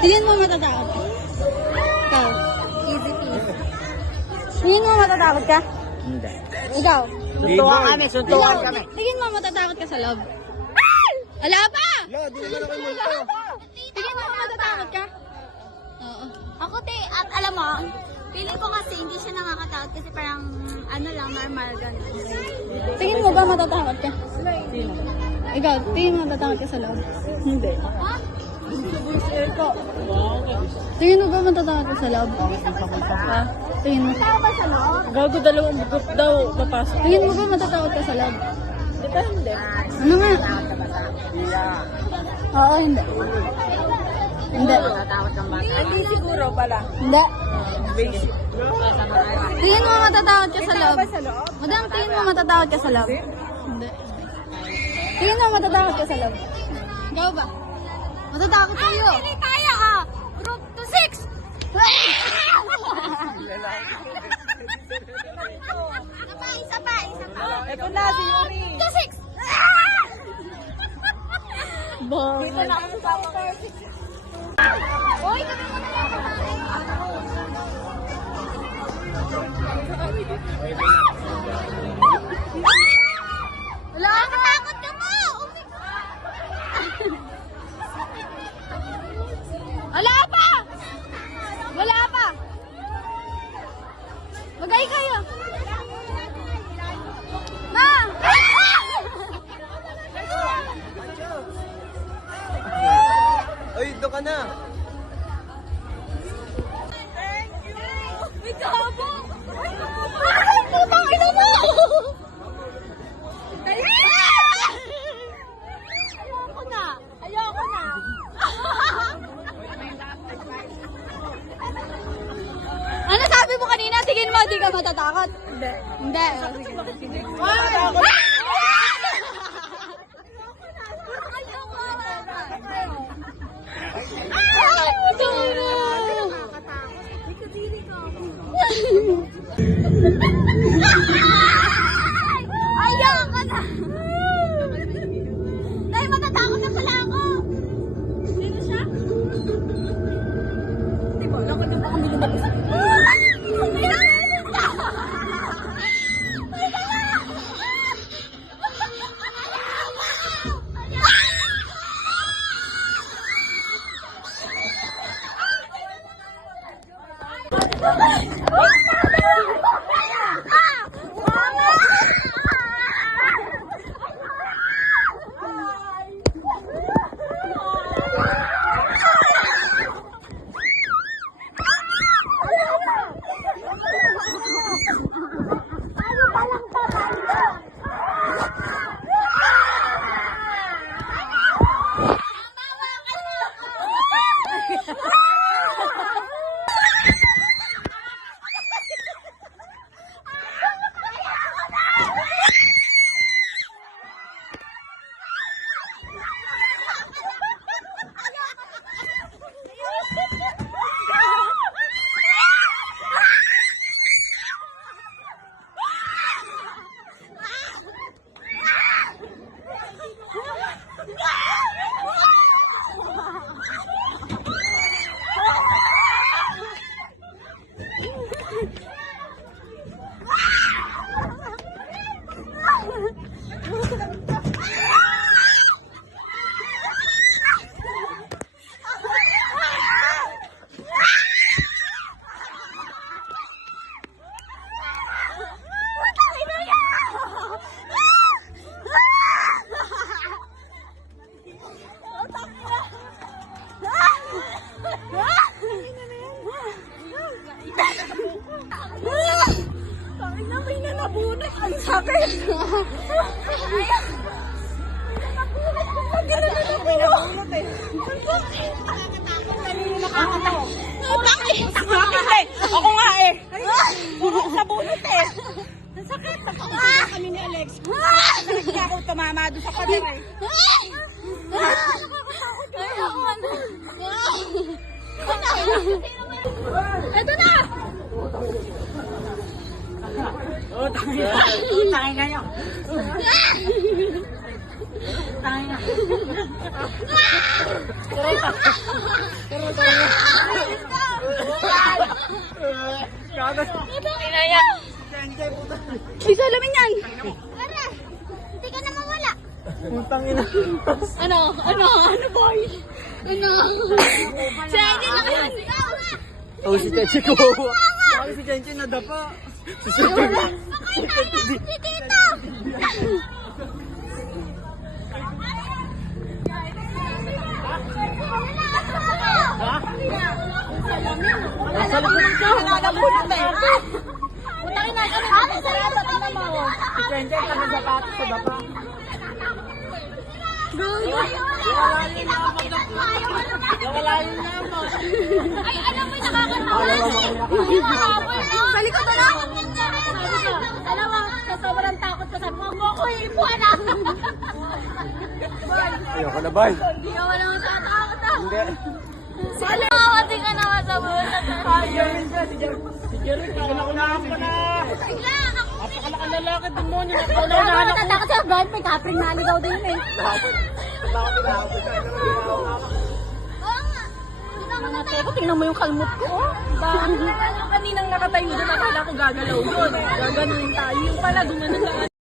Tingin mo matatakot ka? Ikaw? Easy peasy. Tingin mo matatakot ka? Hindi. Ikaw? Suntukan kami, suntukan Ikaw? kami. Tingin mo matatakot ka sa loob? Wala pa! Lo, di naman ako multo. Tingin mo matatakot ka? Oo. Ako at alam mo, feeling ko kasi hindi siya nakakatakot kasi parang ano lang, normal ganun. Tingin mo ba matatakot ka? Ikaw, tingin mo matatakot ka sa loob? Hindi. Ha? Tingin mo ba matatakot ka sa loob? Ha? Tingin mo? Tao ba sa loob? Gago, dalawang bukot daw papasok. Tingin mo ba matatakot ka sa loob? Depende. Ano nga? Oo, hindi. Hindi. Hindi siguro pala. Hindi. Basic. Tingin mo matatakot ka sa loob? Madam, tingin mo matatakot ka sa loob? Hindi. Tingin mo matatakot ka sa loob? Ikaw ba? Matatakot ka iyo. Pili tayo ah! Group to 6! Isa pa. Ito na, si Yuri. To 6! Bong. Dito na ako sa papa. Uy, kami mo na Wala ka! Takot ka mo! Wala pa! Wala pa! Magay kayo! Ma! Ay, ito ka na. May gabo! Ay, putang ina mo! Ayoko na! Ano sabi mo kanina? Tingin mo, di ka matatakot? Hindi. Hindi. Ay, puto na! Ayoko na! Dahil matatakot na pala ako! Sino siya? Di ba? Lakad na ba kami lumabas? Ang sakit! Ako nga eh. Puro sa bunot eh. Ang sakit! Kami ni Alex. Nakikita ako tumama doon sa pader eh. Ito na! Oo, tangin na. Tangin na yun. Uy, salamin yan! Tara! Hindi ka na mawala. Ano boy? Ano? Siya, hindi na kasi. Oh, si Cheche ko. Bakit si Cheche nadapa? Si Cheche. Si Tito! Nasa likod ka. Nalabunot eh. Putangin na kami. Ano sa iyo? Tingnan mo. Si Cheche ka nadapa sa dapa. Nawala yun na mo. Ay, alam mo, nakakatawa. Sa likod na lang! Alam mo, sa sobrang takot ko sa mo ko ipuan na. Ayoko na, bay. Hindi ka wala matatakot ah. Hindi. Alam mo, kasi ka naman sa buhay. Si Jerry, kaunahan ko na. Bigla ako. Napakalaki lalaki, demonyo. Wala Kaunahan ako ako. natatakot sa Brian. May kapring naligaw din eh. Oo nga. Hindi ka Mga teko, tingnan mo yung kalmot ko. Kaninang nakatayo doon, akala ko gagalaw yun. Gaganuin tayo. Yung pala, gumanon lang.